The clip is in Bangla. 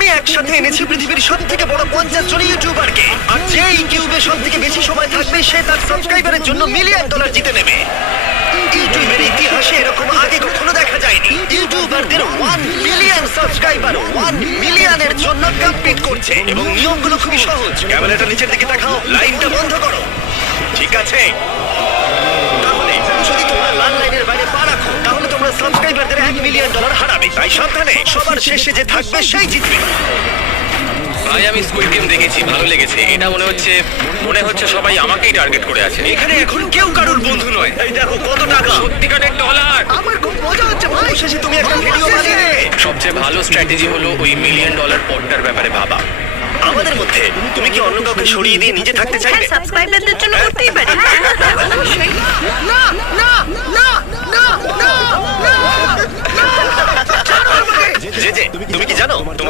আমি একসাথে এনেছি পৃথিবীর সব থেকে বড় 50 জন ইউটিউবারকে, আর যে ইউটিউবে সব থেকে বেশি সময় থাকবে সে তার সাবস্ক্রাইবারের জন্য $1 মিলিয়ন জিতে নেবে। ইউটিউবের ইতিহাসে এরকম আগে কখনো দেখা যায়নি। ইউটিউবারদের 1 মিলিয়ন সাবস্ক্রাইবার 1 মিলিয়নের জন্য কম্পিট করছে, এবং নিয়মগুলো খুবই সহজ। ক্যামেরাটা নিচের দিকে দেখাও, লাইনটা বন্ধ করো। ঠিক আছে, তাহলে যদি তোমরা লাল লাইনের বাইরে পা রাখো তাহলে তোমরা সাবস্ক্রাইবারদের $1 মিলিয়ন হারাবে। তাই সাবধানে, সবার শেষে যে থাকবে সেই জিতবে। ভাই আমি স্কুইড গেম দেখেছি, ভালো লেগেছে। এটা মনে হচ্ছে সবাই আমাকেই টার্গেট করে আছে। এখানে এখন কেউ কারোর বন্ধু নয়। এই দেখো কত টাকা, সত্যিকারের ডলার। আমার খুব মজা হচ্ছে ভাই। শেষে তুমি একটা ভিডিও বানিয়ে নেবে। সবচেয়ে ভালো স্ট্র্যাটেজি হলো ওই $1 মিলিয়ন পটটার ব্যাপারে ভাবা। আমাদের মধ্যে তুমি কি অন্য কাউকে সরিয়ে দিয়ে নিজে থাকতে চাইবে? সাবস্ক্রাইবারদের জন্য করতেই পারি। অবশ্যই। না না না না না না। যে তুমি কি জানো তোমার